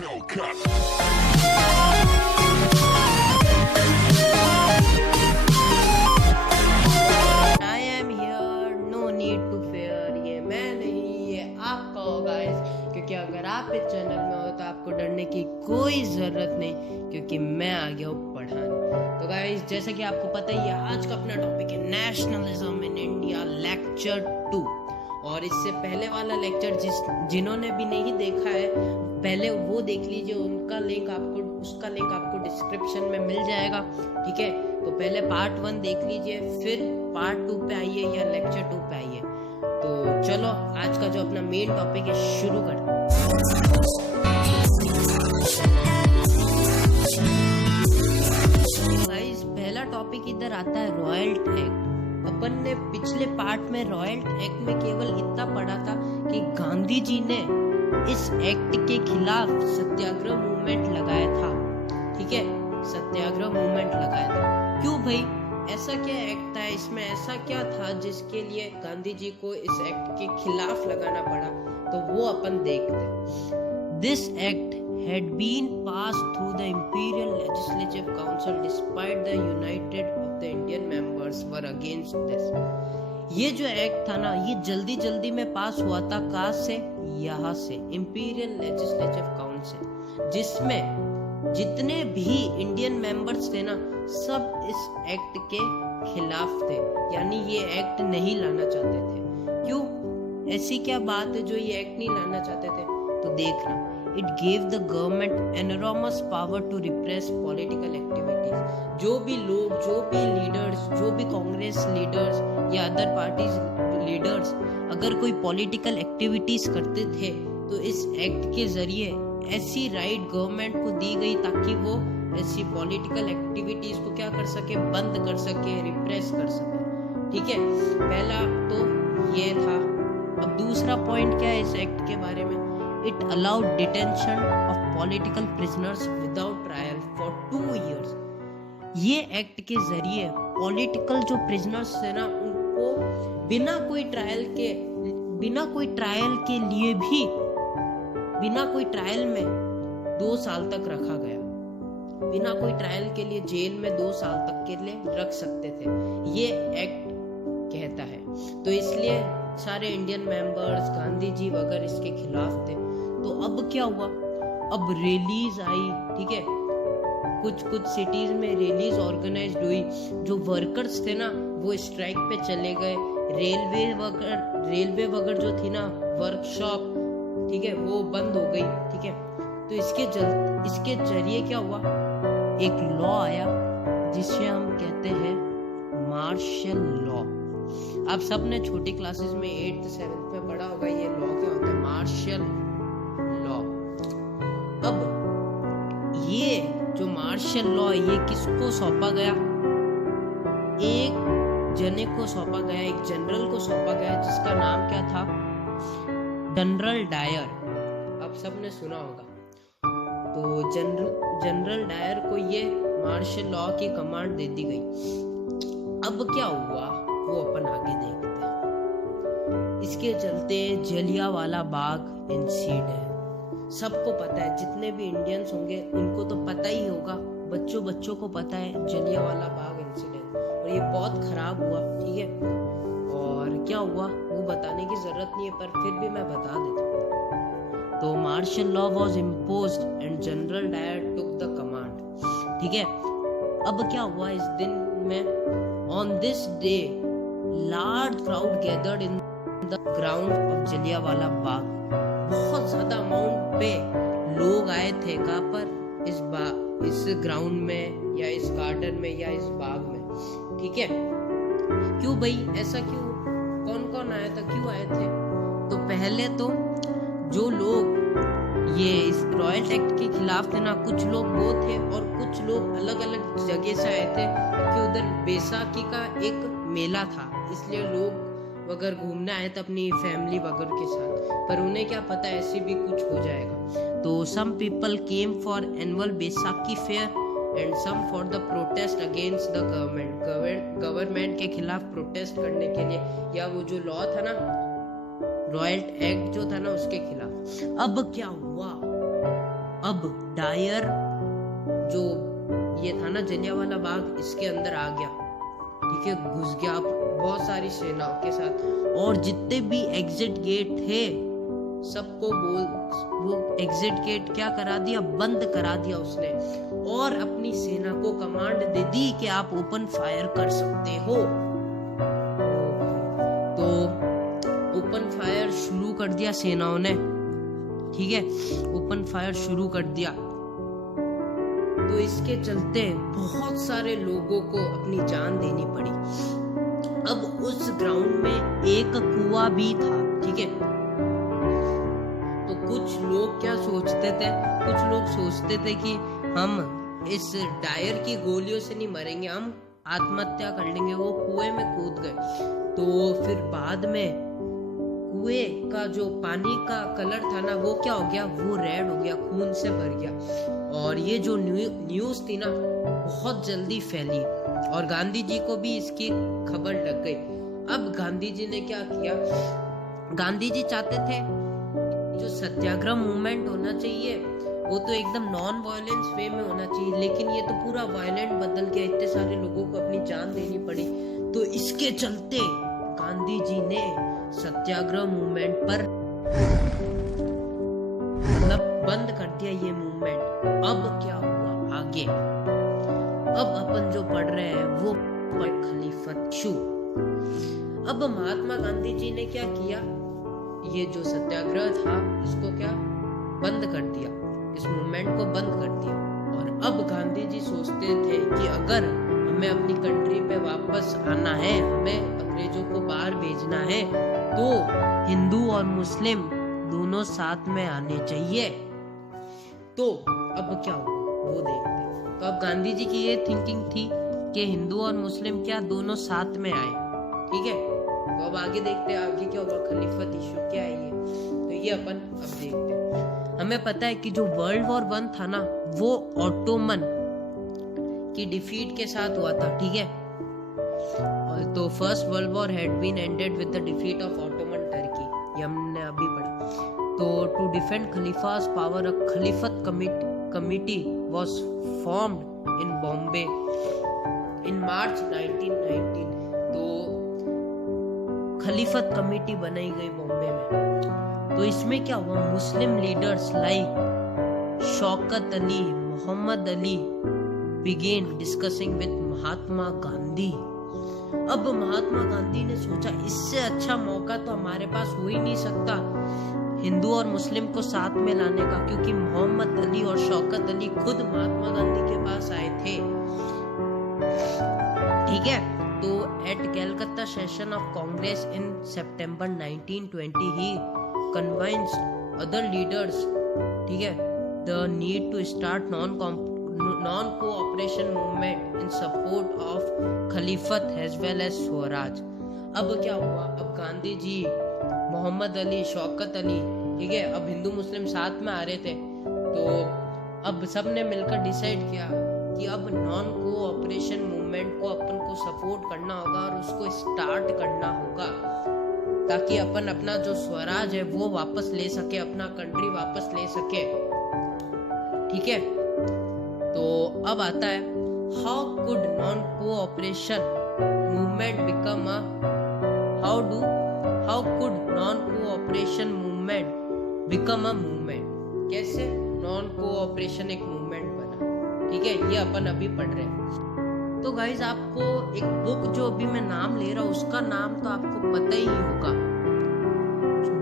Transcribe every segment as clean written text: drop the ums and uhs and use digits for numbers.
I am here, no need to fear. ये मैं नहीं, ये आपका होगा गाइस, क्योंकि अगर आप इस चैनल में हो तो आपको डरने की कोई जरूरत नहीं, क्योंकि मैं आ गया हूँ पढ़ाने। तो गाइस, जैसा कि आपको पता ही है, आज का अपना टॉपिक है नेशनलिज्म इन इंडिया लेक्चर 2। और इससे पहले वाला लेक्चर जिन्होंने भी नहीं देखा है, पहले वो देख लीजिए। उसका लिंक आपको डिस्क्रिप्शन में मिल जाएगा, ठीक है। तो पहले पार्ट 1 देख लीजिए, फिर पार्ट 2 पे आइए या लेक्चर 2 पे आइए। तो चलो, आज का जो अपना मेन टॉपिक है शुरू करते हैं। गाइस, पहला टॉपिक इधर आता है रॉयल्ट एक्ट। अपन ने पिछले पार्ट में रॉयल्ट एक्ट में केवल इतना पढ़ा था कि गांधी जी ने इस एक्ट के खिलाफ सत्याग्रह मूवमेंट लगाया था, ठीक है। सत्याग्रह मूवमेंट लगाया था। क्यों भाई, ऐसा क्या एक्ट था, इसमें ऐसा क्या था जिसके लिए गांधी जी को इस एक्ट के खिलाफ लगाना पड़ा? तो वो अपन देखते। This act had been passed through the Imperial Legislative Council despite the United of the Indian members were against this। ये जो एक्ट था ना, ये जल्दी जल्दी में पास हुआ था। कहाँ से? यहाँ से, इंपीरियल लेजिस्लेटिव काउंसिल, जिसमें जितने भी इंडियन मेंबर्स थे ना, सब इस एक्ट के खिलाफ थे, यानी ये एक्ट नहीं लाना चाहते थे। क्यों? ऐसी क्या बात है जो ये एक्ट नहीं लाना चाहते थे? तो देखना, it gave the government enormous power to repress political activities। जो भी लोग, जो भी लीडर्स, जो भी कांग्रेस लीडर्स या अदर पार्टीज लीडर्स अगर कोई पॉलिटिकल एक्टिविटीज करते थे, तो इस एक्ट के जरिए ऐसी राइट गवर्नमेंट को दी गई ताकि वो ऐसी पॉलिटिकल एक्टिविटीज को क्या कर सके, बंद कर सके, रिप्रेस कर सके, ठीक है। पहला तो ये था। अब दूसरा पॉइंट क्या है इस एक्ट के बारे में? It allowed detention of political prisoners without trial for 2 years। ये एक्ट के जरिए पॉलिटिकल जो प्रिजनर्स थे ना, उनको बिना कोई ट्रायल में 2 साल तक रखा गया। बिना कोई ट्रायल के लिए जेल में 2 साल तक के लिए रख सकते थे, ये एक्ट कहता है। तो इसलिए सारे इंडियन मेंबर्स, गांधी जी वगैरह इसके खिलाफ थे। तो अब क्या हुआ? अब रैलीज आई, ठीक है। कुछ सिटीज में रैलीज ऑर्गेनाइज हुई। जो वर्कर्स थे ना, वो स्ट्राइक पे चले गए। रेलवे वगैरह जो थी ना, वर्कशॉप, ठीक है, वो बंद हो गई, ठीक है। तो इसके जरिए क्या हुआ? एक लॉ आया जिसे हम कहते हैं मार्शल लॉ। आप सबने छोटी क्लासेस में 8th 7th में पढ़ा होगा ये लॉ क्या होता है, मार्शल लॉ। अब ये जो मार्शल लॉ, ये किसको सौंपा गया? एक जने को सौंपा गया, एक जनरल को सौंपा गया, जिसका नाम क्या था? General Dyer. आप सबने सुना होगा। तो जनरल डायर को ये मार्शल लॉ की कमांड दे दी गई। अब क्या हुआ वो अपन आगे देखते हैं। इसके चलते जलियांवाला बाग इंसिडेंट, सबको पता है, जितने भी इंडियंस होंगे उनको तो पता ही होगा, बच्चों को पता है जलियांवाला बाग इंसिडेंट। और ये बहुत खराब हुआ, ठीक है। और क्या हुआ वो बताने की जरूरत नहीं है, पर फिर भी मैं बता देता हूँ। तो martial law was imposed and General Dyer took the command, ठीक है। अब क्या हुआ इस दिन में? On this day, large crowd gathered in the ground of Jallianwala Bagh. बहुत ज्यादा अमाउंट पे लोग आए थे। कहाँ पर? इस ग्राउंड में या इस गार्डन में या इस बाग में, ठीक है। क्यों भाई, ऐसा क्यों? कौन आया था, क्यों आए थे? तो पहले तो जो लोग ये इस रॉयल एक्ट के खिलाफ थे ना, कुछ लोग वो थे और कुछ लोग अलग अलग जगह से आए थे, क्योंकि उधर बैसाखी का एक मेला था, इसलिए लोग वगैरह घूमने आए थे अपनी फैमिली वगैरह के साथ। पर उन्हें क्या पता ऐसे भी कुछ हो जाएगा। तो some people came for annual Baisakhi fair and some for the protest against the government के खिलाफ प्रोटेस्ट करने के लिए, या वो जो लॉ था ना, रॉयल एक्ट जो था ना, उसके खिलाफ। अब क्या हुआ? अब डायर जो ये था ना जलियांवाला बाग, इसके अंदर आ गया, ठीक है, घुस गया बहुत सारी सेनाओं के साथ, और जितने भी एग्जिट गेट थे सबको वो एग्जिट गेट क्या करा दिया, बंद करा दिया उसने, और अपनी सेना को कमांड दे दी कि आप ओपन फायर कर सकते हो। तो ओपन फायर शुरू कर दिया सेनाओं ने, ठीक है, ओपन फायर शुरू कर दिया। तो इसके चलते बहुत सारे लोगों को अपनी जान देनी पड़ी। अब उस ग्राउंड में एक कुआं भी था, ठीक है। तो कुछ लोग क्या सोचते थे, कुछ लोग सोचते थे कि हम इस डायर की गोलियों से नहीं मरेंगे, हम आत्महत्या कर लेंगे, वो कुएं में कूद गए। तो फिर बाद में कुएं का जो पानी का कलर था ना, वो क्या हो गया, वो रेड हो गया, खून से भर गया। और ये जो न्यूज़ थी ना बहुत जल्दी फैली और गांधी जी को भी इसकी खबर लग गई। अब गांधी जी ने क्या किया, गांधी जी चाहते थे जो सत्याग्रह मूवमेंट होना चाहिए वो तो एकदम नॉन वायलेंस वे में होना चाहिए, लेकिन ये तो पूरा वायलेंट बदल गया, इतने सारे लोगों को अपनी जान देनी पड़ी। तो इसके चलते गांधी जी ने सत्याग्रह मूवमेंट पर मतलब बंद कर दिया ये मूवमेंट। अब क्या हुआ आगे, अब अपन जो पढ़ रहे हैं वो खलीफत शू। अब महात्मा गांधी जी ने क्या किया, ये जो सत्याग्रह था इसको क्या बंद कर दिया, इस मूवमेंट को बंद कर दिया। और अब गांधी जी सोचते थे कि अगर हमें अपनी कंट्री पे वापस आना है, हमें अंग्रेजों को बाहर भेजना है, तो हिंदू और मुस्लिम दोनों साथ में आने चाहिए। तो अब क्या हुआ वो देखते हैं। तो अब गांधी जी की ये थिंकिंग थी कि हिंदू और मुस्लिम क्या दोनों साथ में आए, ठीक है। तो अब आगे देखते हैं आगे क्या हुआ, खलीफत इशू क्या है ये, तो ये अपन अब देखते हैं। हमें पता है कि जो वर्ल्ड वॉर 1 था ना वो ऑटोमन की डिफीट के साथ हुआ था, ठीक है। तो first world war had been ended with the defeat of Ottoman Turkey, ये हमने अभी पढ़ा। तो to defend Khalifa's power a Khilafat committee was formed in Bombay in March 1919। तो खलीफत कमेटी बनाई गई बॉम्बे में। तो इसमें क्या हुआ, Muslim leaders like Shaukat Ali, Mohammad Ali began discussing with Mahatma Gandhi. अब महात्मा गांधी ने सोचा इससे अच्छा मौका तो हमारे पास हो ही नहीं सकता हिंदू और मुस्लिम को साथ में लाने का, क्योंकि मोहम्मद अली और शौकत अली खुद महात्मा गांधी के पास आए थे, ठीक है। तो at Calcutta session of Congress in September 1920 he convinced other leaders, ठीक है, the need to start non cooperation movement in support of Khilafat as well as Swaraj. अब क्या हुआ, अब गांधी जी, मोहम्मद अली, शौकत अली, ठीक है, अब हिंदू मुस्लिम साथ में आ रहे थे। तो अब सब ने मिलकर डिसाइड किया कि अब नॉन कोऑपरेशन मूवमेंट को अपन को सपोर्ट करना होगा और उसको स्टार्ट करना होगा, ताकि अपन अपना जो स्वराज है वो वापस ले सके, अपना कंट्री वापस ले सके, ठीक है। तो अब आता है how could non cooperation movement become a how could non cooperation movement become a movement, कैसे नॉन कोऑपरेशन एक मूवमेंट बना, ठीक है, ये अपन अभी पढ़ रहे हैं। तो गाइज आपको एक बुक जो अभी मैं नाम ले रहा हूँ उसका नाम तो आपको पता ही होगा,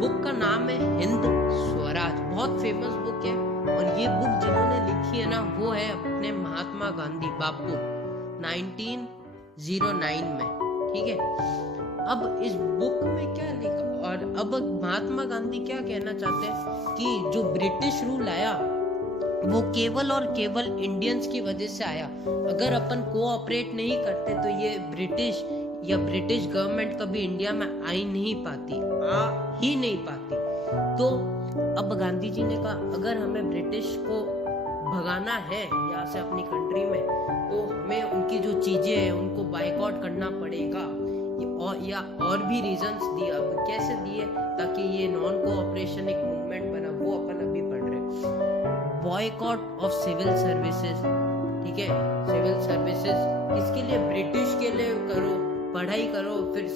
बुक का नाम है हिंद स्वराज, बहुत फेमस बुक है। और ये बुक जिन्होंने लिखी है ना वो है अपने महात्मा गांधी बापू 1909 में, ठीक है। अब इस बुक में क्या लिखा, और अब महात्मा गांधी क्या कहना चाहते हैं कि जो ब्रिटिश रूल आया वो केवल और केवल इंडियंस की वजह से आया। अगर अपन कोऑपरेट नहीं करते तो ये ब्रिटिश गवर्नमेंट कभी इंडिया में आ ही नहीं पाती। तो अब गांधी जी ने कहा अगर हमें ब्रिटिश को भगाना है यहाँ से अपनी कंट्री में, तो हमें उनकी जो चीजें हैं उनको बायकॉट करना पड़ेगा, और भी रीजंस दिए। अब कैसे दिए, ताकि ये नॉन कोऑपरेशन एक मूवमेंट बना, वो अपन अभी पढ़ रहे हैं। बॉयकॉट ऑफ सिविल सर्विसेज, ठीक है, सिविल सर्विसेज किसके लिए? ब्रिटिश के लिए करो, पढ़ाई करो, फिर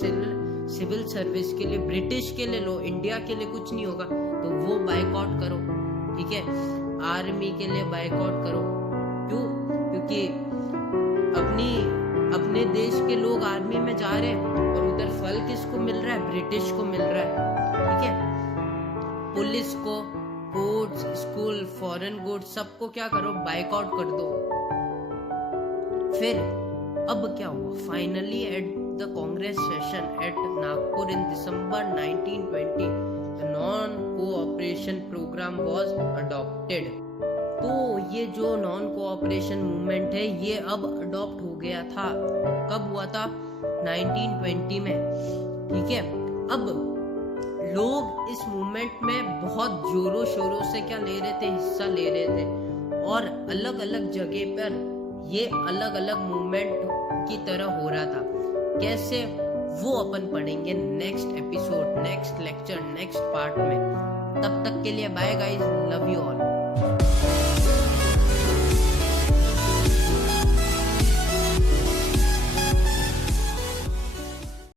सिविल सर्विस के लिए ब्रिटिश के लिए लो, इंडिया के लिए कुछ नहीं होगा, तो वो बायकॉट करो, ठीक है। आर्मी के लिए बायकॉट करो, क्यों? क्योंकि अपने देश के लोग आर्मी में जा रहे हैं और उधर फल किसको मिल रहा है? ब्रिटिश को मिल रहा है, ठीक है। पुलिस को, कोर्ट्स, स्कूल, फॉरेन गुड्स, सबको क्या करो? बायकॉट कर दो। फिर अब क्या हुआ? Finally at the Congress session at Nagpur in December 1920 the non cooperation programme was adopted. तो ये जो नॉन कोऑपरेशन मूवमेंट है ये अब अडॉप्ट हो गया था। कब हुआ था? 1920 में, ठीक है। अब लोग इस मूवमेंट में बहुत जोरों शोरों से क्या ले रहे थे? हिस्सा ले रहे थे, और अलग अलग जगह पर ये अलग अलग मूवमेंट की तरह हो रहा था। कैसे? वो अपन पढ़ेंगे next episode, next lecture, next part में। तब तक के लिए bye guys, love you all.